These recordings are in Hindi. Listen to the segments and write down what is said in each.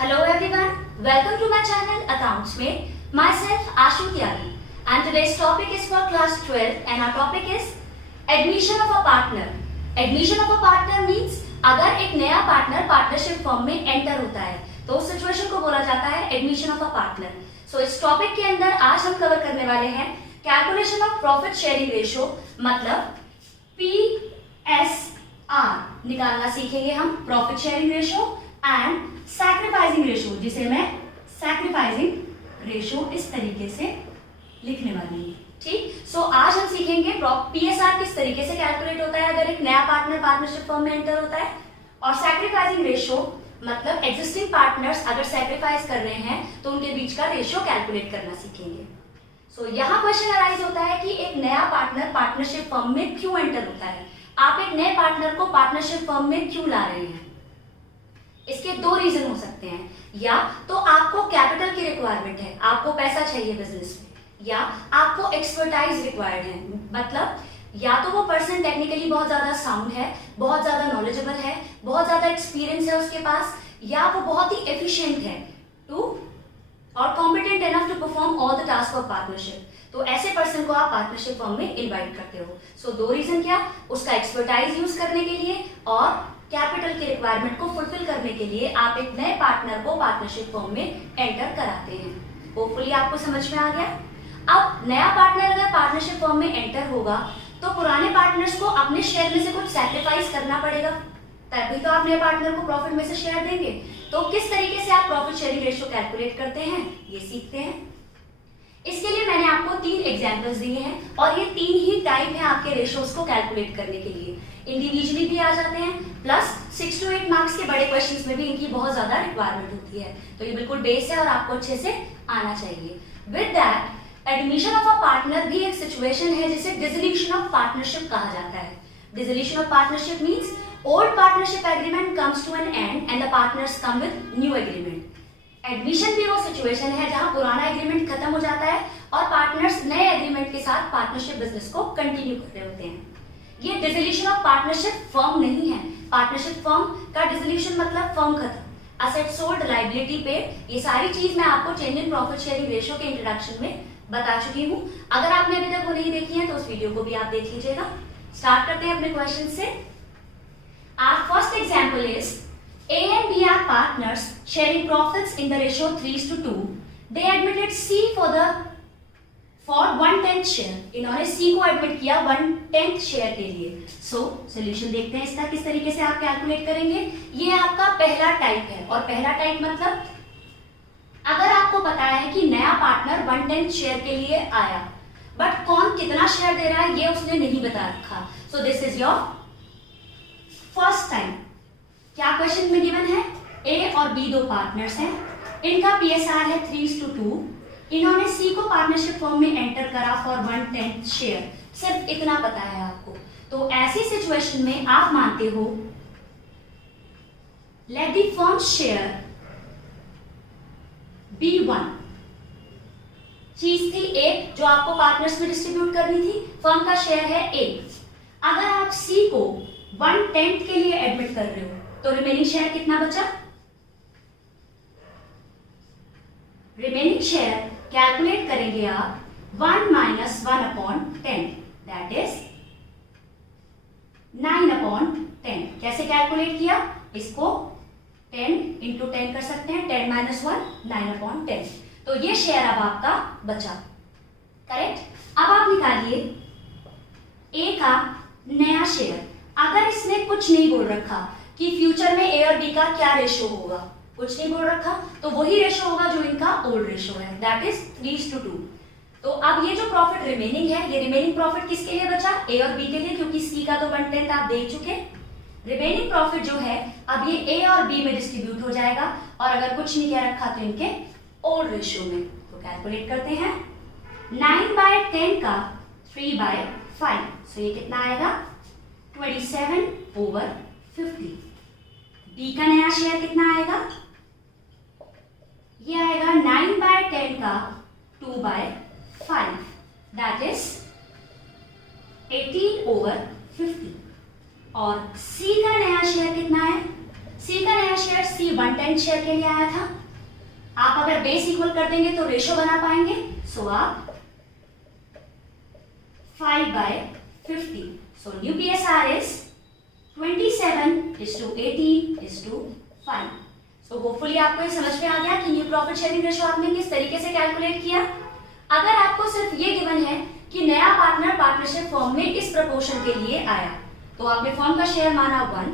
Hello everyone, welcome to my channel Accountsmate. Myself Ashu Tyagi and today's topic is for class 12 and our topic is admission of a partner. Admission of a partner means अगर एक नया पार्टनर पार्टनरशिप फर्म में एंटर होता है तो उस सिचुएशन को बोला जाता है एडमिशन ऑफ अ पार्टनर. सो इस टॉपिक के अंदर आज हम कवर करने वाले हैं calculation of profit sharing ratio, मतलब PSR निकालना सीखेंगे हम, profit sharing ratio and sacrificing ratio, जिसे मैं सैक्रिफाइसिंग रेशियो इस तरीके से लिखने वाली हूँ. ठीक, सो आज हम सीखेंगे PSR किस तरीके से कैलकुलेट होता है अगर एक नया पार्टनर पार्टनरशिप फर्म में एंटर होता है, और सैक्रिफाइसिंग रेशियो मतलब एग्जिस्टिंग पार्टनर्स अगर सैक्रिफाइस कर रहे हैं तो उनके बीच का रेशियो कैलकुलेट करना सीखेंगे. सो यहाँ क्वेश्चन अराइज होता है कि एक नया पार्टनर पार्टनरशिप फर्म में क्यों एंटर होता है. आप एक नए पार्टनर को पार्टनरशिप फर्म में क्यों ला रहे हैं? इसके दो रीजन हो सकते हैं. या तो आपको कैपिटल की रिक्वायरमेंट है, आपको पैसा चाहिए बिजनेस में, या आपको एक्सपर्टाइज रिक्वायर्ड है, मतलब या तो वो पर्सन टेक्निकली बहुत ज्यादा साउंड है, बहुत ज्यादा नॉलेजेबल है, बहुत ज्यादा एक्सपीरियंस है उसके पास, या वो बहुत ही एफिशिएंट है टू और competent enough to perform all the task of partnership. तो ऐसे पर्सन को आप पार्टनरशिप फर्म में इनवाइट करते हो. सो दो रीजन क्या, उसका एक्सपर्टाइज यूज करने के लिए और कैपिटल की रिक्वायरमेंट को फुलफिल करने के लिए आप एक नए पार्टनर को पार्टनरशिप फर्म में एंटर कराते हैं. होपफुली आपको समझ में आ गया. अब नया पार्टनर अगर पार्टनरशिप फर्म में एंटर होगा तो पुराने पार्टनर्स को अपने शेयर में से कुछ सैक्रिफाइस करना पड़ेगा, तभी तो आप नए पार्टनर को प्रॉफिट में से शेयर देंगे. तो किस तरीके से आप प्रॉफिट शेयरिंग रेशियो कैलकुलेट करते हैं ये सीखते हैं. इसके लिए मैंने आपको 3 एग्जांपल्स दिए हैं और ये 3 ही टाइप है आपके रेशियोज को कैलकुलेट करने के लिए. इंडिविजुअली भी आ जाते हैं, प्लस 6 to 8 मार्क्स के बड़े क्वेश्चंस में भी इनकी बहुत ज्यादा रिक्वायरमेंट होती है. तो ये बिल्कुल बेस है और आपको अच्छे से आना चाहिए. With that, admission of a partner भी एक सिचुएशन है जिसे डिसोल्यूशन ऑफ पार्टनरशिप कहा जाता है. Dissolution of partnership means old partnership agreement comes to an end end the partners come with new agreement. Admission भी वो सिचुएशन है जहां पुराना एग्रीमेंट खत्म हो जाता है और पार्टनर्स नए एग्रीमेंट के साथ पार्टनरशिप बिजनेस को कंटिन्यू कर रहे होते हैं. ये डिसोल्यूशन ऑफ पार्टनरशिप फर्म नहीं है. पार्टनरशिप फर्म का डिसोल्यूशन मतलब फर्म खत्म, असेट सोल्ड, लायबिलिटी पेड, ये सारी चीज मैं आपको change in profit sharing ratio के इंट्रोडक्शन में बता चुकी हूँ. अगर आपने अभी तक वो नहीं देखी है तो उस वीडियो को भी आप देख लीजिएगा. स्टार्ट करते हैं अपने क्वेश्चन से. Our first example is A and B are partners sharing profits in the ratio 3:2. They admitted C for 1/10 share. इन्होंने C को एडमिट किया 1/10 शेयर के लिए. सो सोल्यूशन देखते हैं इसका किस तरीके से आप कैलकुलेट करेंगे. ये आपका पहला टाइप है, और पहला टाइप मतलब अगर आपको पता है कि नया पार्टनर 1/10 शेयर के लिए आया, बट कौन कितना शेयर दे रहा है ये उसने नहीं बता रखा. So this is your first time. क्या क्वेश्चन में गिवन है, ए और बी दो पार्टनर्स हैं, इनका PSR है 3:2. इन्होंने C को पार्टनरशिप फर्म में एंटर करा फॉर 1/10 शेयर. सिर्फ इतना पता है आपको. तो ऐसी सिचुएशन में आप मानते हो let the firm share B1. चीज थी A जो आपको पार्टनर्स में डिस्ट्रीब्यूट करनी थी, फर्म का शेयर है A. अगर आप C को 1/10 के लिए एडमिट कर रहे हो तो रिमेनिंग शेयर कितना बचा. रिमेनिंग शेयर कैलकुलेट करेंगे आप 1 - 1/10, दैट इज 9/10. कैसे कैलकुलेट किया, इसको 10 × 10 कर सकते हैं. 10 - 1 9/10. तो ये शेयर अब आपका बचा. करेक्ट. अब आप निकालिए ए का नया शेयर. अगर इसने कुछ नहीं बोल रखा कि फ्यूचर में ए और बी का क्या रेशियो होगा, कुछ नहीं बोल रखा, तो वही रेशियो होगा जो इनका ओल्ड रेशियो है, दैट इज 3:2. तो अब ये जो प्रॉफिट रिमेनिंग है, ये रिमेनिंग प्रॉफिट किसके लिए बचा, ए और बी के लिए, क्योंकि सी का तो 1/10 आप दे चुके. रिमेनिंग प्रॉफिट जो है अब ये ए और बी में डिस्ट्रीब्यूट हो जाएगा, और अगर कुछ नहीं कह रखा तो इनके ओल्ड रेशियो में. तो कैलकुलेट करते हैं. 9/10 का 3/5, सो ये कितना आएगा 27/50. बी का नया शेयर कितना आएगा, ये आएगा 9/10 का 2/5, दैट इज 18/50. और सी का नया शेयर कितना है, सी का नया शेयर सी 1/10 शेयर के लिए आया था। आप अगर बेस इक्वल कर देंगे तो रेशो बना पाएंगे। सो आप 5/50। So new PSR is 27:18:5। So hopefully आपको ये समझ में आ गया कि न्यू प्रॉफिट शेयरिंग रेशो आपने किस तरीके से कैलकुलेट किया। अगर आपको सिर्फ ये गिवन है कि नया पार्टनर पार्टनरशिप फॉर्म में इस प्रपोर्शन के लिए आया, तो आपने फॉर्म का शेयर माना 1,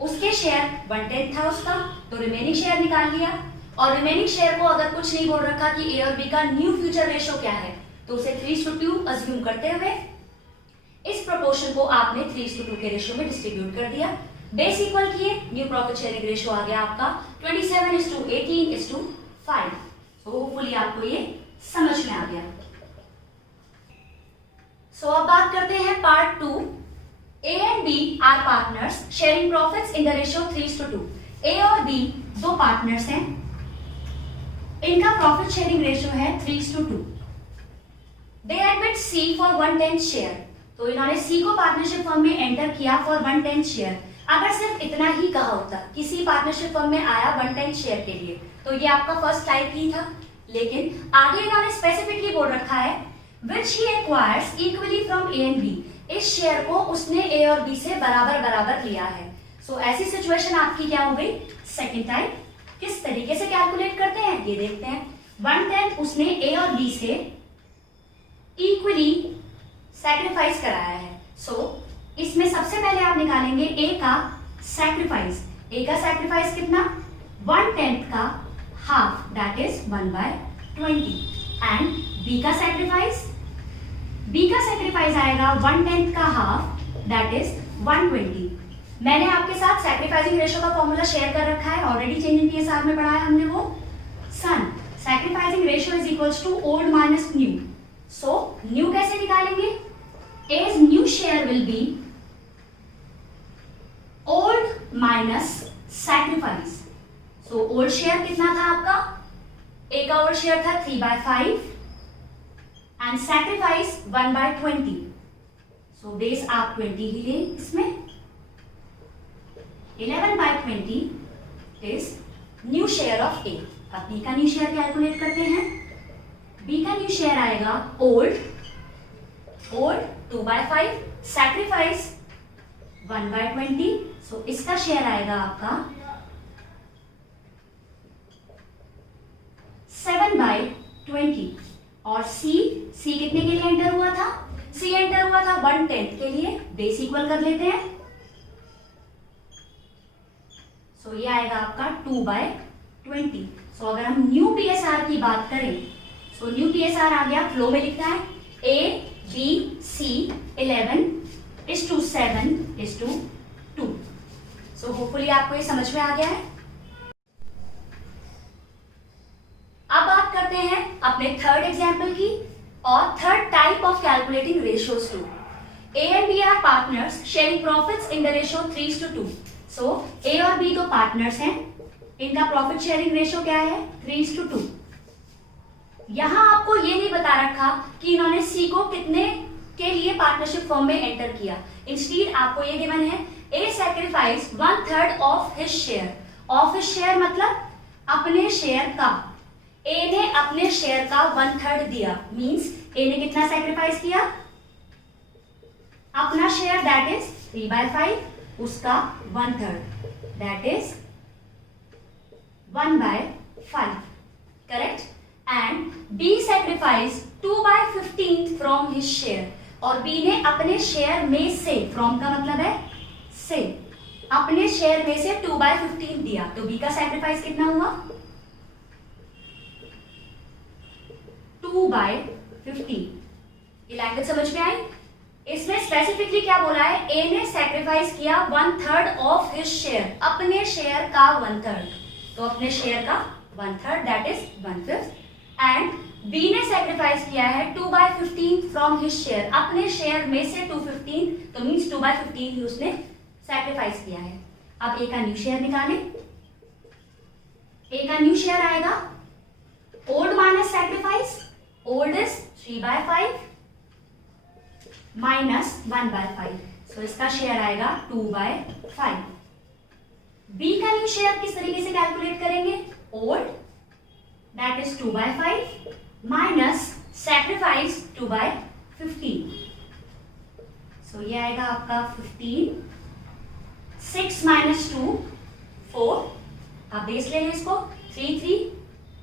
उसके शेयर 1/10 था उसका, तो रिमेनिंग शेयर निकाल लिया। और रिमेनिंग शेयर को अगर कुछ नहीं बोल रखा कि ए और बी का न्यू फ्यूचर रेशो क्या है, तो उसे 3:2 अज्यूम करते हुए इस प्रपोर्शन को आपने 3:2 के रेशो में डिस्ट्रीब्यूट कर दिया। बेस इक्वल किए, न्यू प्रॉफिट शेयरिंग रेशो आ गया आपका 27:18:5। सो होपफुली आपको ये समझ में आ गया। सो अब बात करते हैं part 2। A and B are partners sharing profits in the ratio 3:2। A और बी दो पार्टनर्स हैं, इनका प्रॉफिट शेयरिंग रेशियो है 3:2। They admit C for 1/10 share, तो इन्होंने सी को पार्टनरशिप फर्म में एंटर किया फॉर 1/10 शेयर। अगर सिर्फ इतना ही कहा होता कि सी पार्टनरशिप फर्म में आया 1/10 शेयर के लिए, तो ये आपका फर्स्ट टाइप ही था। लेकिन आगे इन्होंने स्पेसिफिकली बोल रखा है which he acquires equally from A and B। इस शेयर को उसने ए और बी से बराबर बराबर लिया है। सो ऐसी सिचुएशन आपकी क्या हो गई, सेकंड टाइप। किस तरीके से कैलकुलेट करते हैं ये देखते हैं। 1/10 उसने ए और बी से इक्वली सैक्रिफाइस कराया है। सो इसमें सबसे पहले आप निकालेंगे ए का सैक्रिफाइस। ए का सैक्रिफाइस कितना, 1/10 का half, that is 1/20। And B का सैक्रिफाइस, बी का सैक्रिफाइस आएगा 1/10 का हाफ, दैट इज 120। मैंने आपके साथ सैक्रिफाइसिंग रेशो का फॉर्मूला शेयर कर रखा है, ऑलरेडी चेंज इन PSR में पढ़ा है हमने वो। सन sacrificing ratio is equals to old minus new. So new कैसे निकालेंगे, as new share will be old minus sacrifice. So old share कितना था आपका, ए का ओल्ड शेयर था 3/5 एंड सैक्रिफाइस 1/20। सो बेस आप 20 ही लें, इसमें 11/20 इज न्यू शेयर ऑफ ए। अब बी का न्यू शेयर कैलकुलेट करते हैं। बी का न्यू शेयर आएगा ओल्ड 2/5, सैक्रिफाइस 1/20। सो इसका शेयर आएगा आपका 7/20। और सी कितने के लिए एंटर हुआ था, सी एंटर हुआ था 1/10 के लिए। बेस इक्वल कर लेते हैं। सो ये आएगा आपका 2/20। सो अगर हम न्यू PSR की बात करें, सो न्यू PSR आ गया, फ्लो में लिखना है A B C 11:7:2। So hopefully आपको ये समझ में आ गया है। अब बात करते हैं अपने थर्ड एग्जाम्पल की और third type of calculating ratios too. A and B are partners sharing profits in the ratio 3:2। So A और बी दो पार्टनर्स हैं, इनका प्रॉफिट शेयरिंग रेशियो क्या है 3:2। यहां आपको ये नहीं बता रखा कि इन्होंने सी को कितने के लिए पार्टनरशिप फॉर्म में एंटर किया। इंस्टीड आपको ये गिवन है a sacrifice 1/3 of his share. Of his share मतलब अपने शेयर का। ए ने अपने शेयर का 1/3 दिया, मींस ए ने कितना सैक्रिफाइस किया, अपना शेयर दैट इज 3/5, उसका 1/3 that is 1/5, correct. And B sacrifice 2/15 from his share. और बी ने अपने शेयर में से, फ्रॉम का मतलब है से, अपने शेयर में से 2/15 दिया। तो बी का सैक्रिफाइस कितना हुआ 2/15। ये लैंग्वेज समझ में आई। इसमें स्पेसिफिकली क्या बोला है, ए ने सैक्रिफाइस किया 1/3 ऑफ हिज शेयर, अपने शेयर का 1/3। तो अपने शेयर का 1/3 दैट इज 1/5। एंड बी ने सैक्रिफाइस किया है 2/15 फ्रॉम हिज शेयर, अपने शेयर में से 2/15, तो मींस 2/15 ही उसने सैक्रिफाइस किया है। अब ए का न्यू शेयर निकालें। ए का न्यू शेयर आएगा old minus sacrifice, old is 3/5 minus 1/5। सो इसका शेयर आएगा 2/5। बी का न्यू शेयर किस तरीके से कैलकुलेट करेंगे, old that is 2/5 minus sacrifice 2/15। सो ये आएगा आपका 15, 6 माइनस 2 4, आप बेस ले लें इसको 3 3,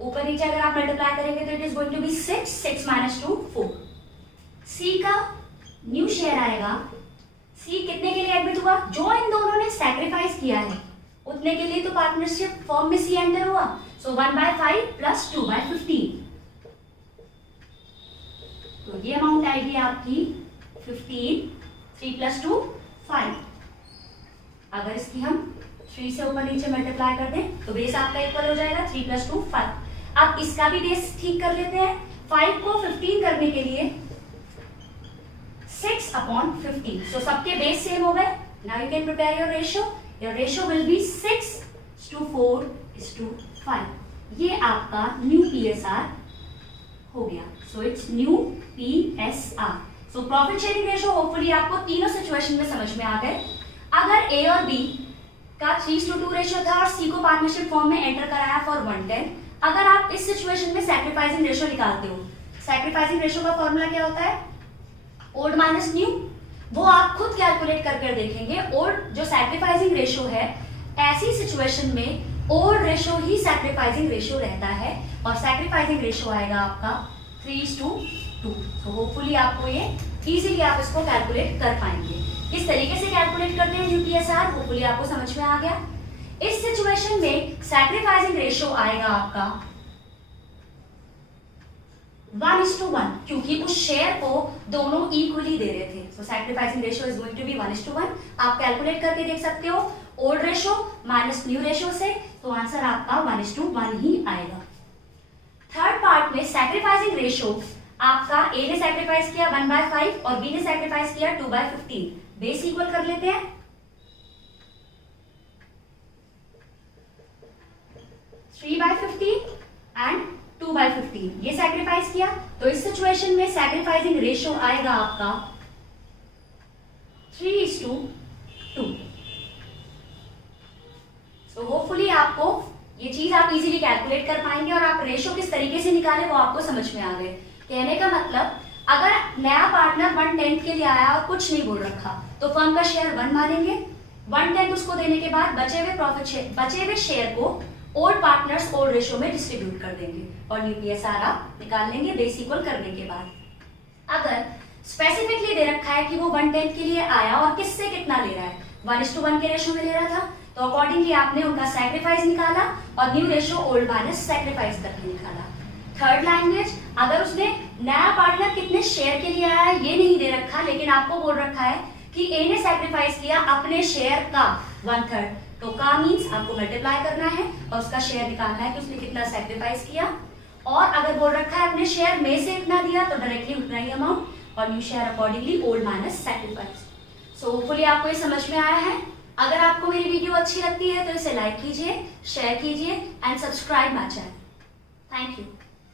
ऊपर नीचे अगर आप मल्टीप्लाई करेंगे तो it is going to be 6, 6 minus 2 4। C का न्यू शेयर आएगा, सी कितने के लिए एडमिट हुआ, जो इन दोनों ने सैक्रिफाइस किया है उतने के लिए तो पार्टनरशिप फॉर्म में सी एंटर हुआ। सो 1/5 प्लस 2/15, तो ये अमाउंट आएगी आपकी 15, 3 प्लस 2 5। अगर इसकी हम 3 से ऊपर नीचे मल्टीप्लाई कर दें तो बेस आपका इक्वल हो जाएगा 3 प्लस 2 5। अब इसका भी बेस ठीक कर लेते हैं। 5 को 15 करने के लिए 6/15, सो सबके बेस सेम हो गए। Now you can prepare your ratio, your ratio will be 6:4:5। ये आपका न्यू पीएसआर हो गया। So it's new PSR. So profit sharing ratio hopefully आपको तीनों सिचुएशन में समझ में आ गए। अगर ए और बी का 3:2 रेशियो था और सी को पार्टनरशिप फॉर्म में एंटर कराया फॉर 110, अगर आप इस सिचुएशन में सैक्रिफाइसिंग रेशियो निकालते हो, सैक्रिफाइसिंग रेशियो का फॉर्मूला क्या होता है, ओल्ड माइनस न्यू, वो आप खुद कैलकुलेट करके देखेंगे। ओल्ड जो सैक्रिफाइसिंग रेशियो है, ऐसी सिचुएशन में ओल्ड रेशियो ही सैक्रिफाइसिंग रेशियो रहता है और सैक्रिफाइसिंग रेशियो आएगा आपका 3:2। तो होपफुली आपको ये इजीली आप इसको कैलकुलेट कर पाएंगे। किस तरीके से कैलकुलेट करते हैं यूपीएसआर, होपफुली आपको समझ में आ गया। इस सिचुएशन में सैक्रिफाइसिंग रेशियो आएगा आपका 1:1, क्योंकि उस शेयर को दोनों इक्वली दे रहे थे। So sacrificing ratio is going to be 1:1। आप कैलकुलेट करके देख सकते हो old ratio minus new ratio से, तो आंसर आपका 1:1 ही आएगा। थर्ड पार्ट में सैक्रिफाइसिंग रेशियो आपका ए ने सैक्रिफाइस किया 1/5 और बी ने सैक्रिफाइस किया 2/15, बेस इक्वल कर लेते हैं। 3/15 एंड 2/15, ये सैक्रिफाइस किया, तो इस सिचुएशन में सैक्रिफाइसिंग रेशियो आएगा आपका 3:2। सो होपफुली आपको ये चीज आप इजीली कैलकुलेट कर पाएंगे और आप रेशियो किस तरीके से निकाले वो आपको समझ में आ गए। कहने का मतलब, अगर नया पार्टनर 1/10 के लिए आया और कुछ नहीं बोल रखा तो फर्म का शेयर 1 मानेंगे, 1/10 उसको देने के बाद बचे हुए शेयर को ओल्ड पार्टनर्स ओल्ड रेशियो में डिस्ट्रीब्यूट कर देंगे और यूपीएसआर आप निकाल लेंगे बेस इक्वल करने के बाद। अगर स्पेसिफिकली दे रखा है कि वो 1/10 के लिए आया और किससे कितना ले रहा है, 1:1 के रेशियो में ले रहा था, तो अकॉर्डिंगली आपने उनका सैक्रिफाइस निकाला और new ratio old minus sacrifice करके निकाला। थर्ड लैंग्वेज, अगर उसने नया पार्टनर कितने शेयर के लिए आया है ये नहीं दे रखा, लेकिन आपको बोल रखा है कि ए ने सैक्रिफाइस किया अपने शेयर का 1/3, तो का मींस आपको मल्टीप्लाई करना है और उसका शेयर निकालना है कि उसने कितना सैक्रिफाइस किया। और अगर बोल रखा है अपने शेयर में से इतना दिया तो डायरेक्टली उतना ही अमाउंट और new share accordingly old minus sacrifice. So hopefully आपको ये समझ में आया है। अगर आपको मेरी वीडियो अच्छी लगती है तो इसे लाइक कीजिए, शेयर कीजिए and subscribe my channel. Thank you.